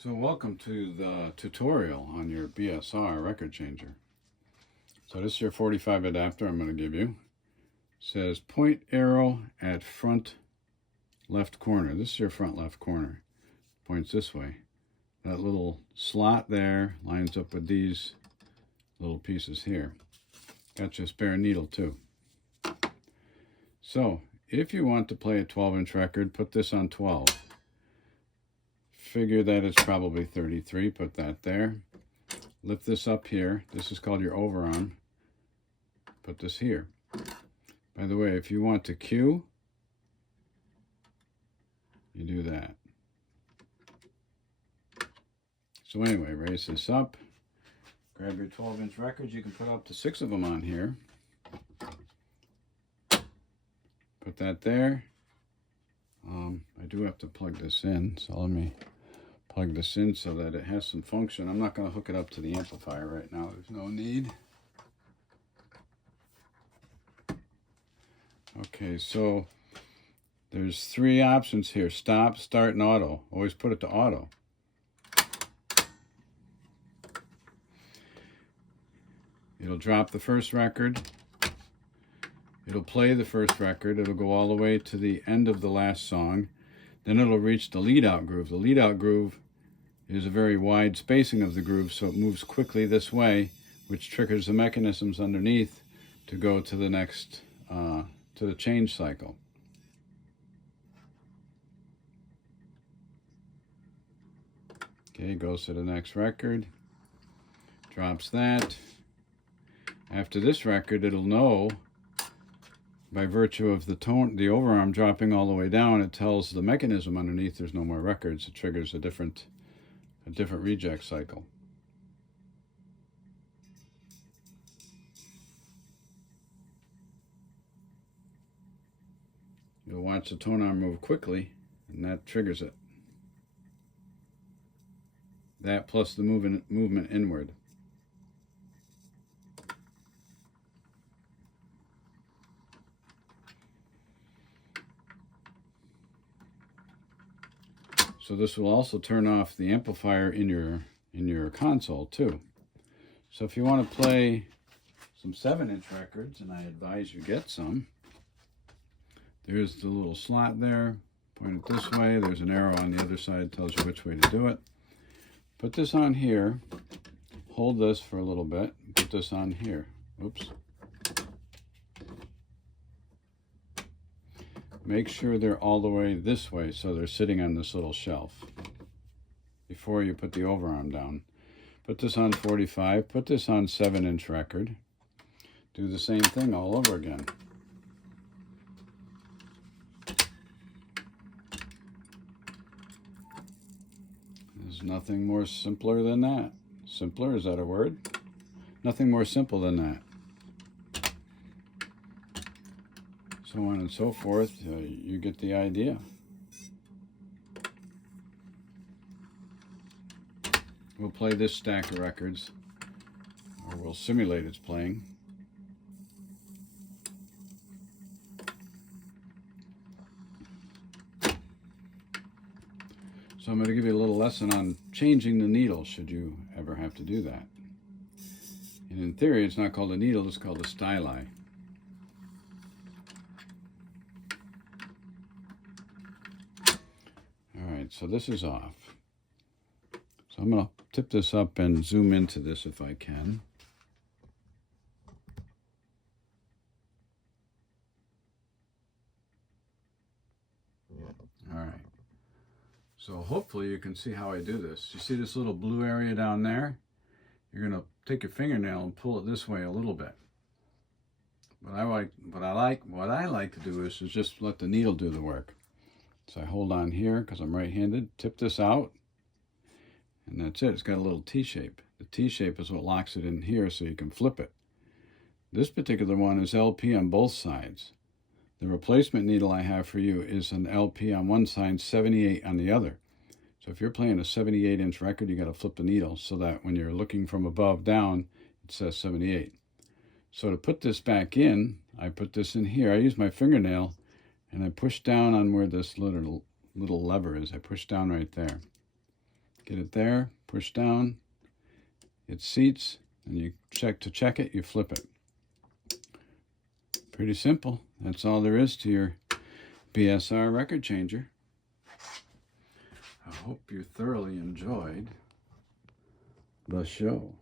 So welcome to the tutorial on your BSR record changer. So this is your 45 adapter I'm going to give you. It says point arrow at front left corner. This is your front left corner. Points this way. That little slot there lines up with these little pieces here. Got your spare needle too. So if you want to play a 12-inch record, put this on 12. Figure that it's probably 33, put that there. Lift this up here. This is called your overarm. Put this here. By the way, if you want to cue, you do that. So anyway, raise this up. Grab your 12-inch records. You can put up to 6 of them on here. Put that there. I do have to plug this in, so let me plug this in so that it has some function. I'm not going to hook it up to the amplifier right now. There's no need. Okay, so there's 3 options here. Stop, start, and auto. Always put it to auto. It'll drop the first record. It'll play the first record. It'll go all the way to the end of the last song. Then it'll reach the lead out groove. The lead out groove is a very wide spacing of the groove, so it moves quickly this way, which triggers the mechanisms underneath to go to the next, to the change cycle. Okay, goes to the next record, drops that. After this record, it'll know, by virtue of the tone, the overarm dropping all the way down, it tells the mechanism underneath there's no more records. It triggers a different reject cycle. You'll watch the tone arm move quickly, and that triggers it. That plus the movement inward. So this will also turn off the amplifier in your console too. So if you want to play some 7-inch records, and I advise you get some, there's the little slot there. Point it this way. There's an arrow on the other side, tells you which way to do it. Put this on here. Hold this for a little bit. Put this on here. Oops. Make sure they're all the way this way, so they're sitting on this little shelf before you put the overarm down. Put this on 45, put this on 7-inch record. Do the same thing all over again. There's nothing more simpler than that. Simpler, is that a word? Nothing more simple than that. So on and so forth, you get the idea. We'll play this stack of records, or we'll simulate its playing. So I'm going to give you a little lesson on changing the needle, should you ever have to do that. And in theory, it's not called a needle, it's called a styli. So this is off. So I'm going to tip this up and zoom into this if I can. All right. So hopefully you can see how I do this. You see this little blue area down there? You're going to take your fingernail and pull it this way a little bit. What I like to do is just let the needle do the work. So I hold on here because I'm right-handed, tip this out, and that's it. It's got a little T-shape. The T-shape is what locks it in here so you can flip it. This particular one is LP on both sides. The replacement needle I have for you is an LP on one side, 78 on the other. So if you're playing a 78-inch record, you got to flip the needle so that when you're looking from above down, it says 78. So to put this back in, I put this in here. I use my fingernail and I push down on where this little lever is. I push down right there. Get it there, push down, it seats, and you check it, you flip it. Pretty simple. That's all there is to your BSR record changer. I hope you thoroughly enjoyed the show.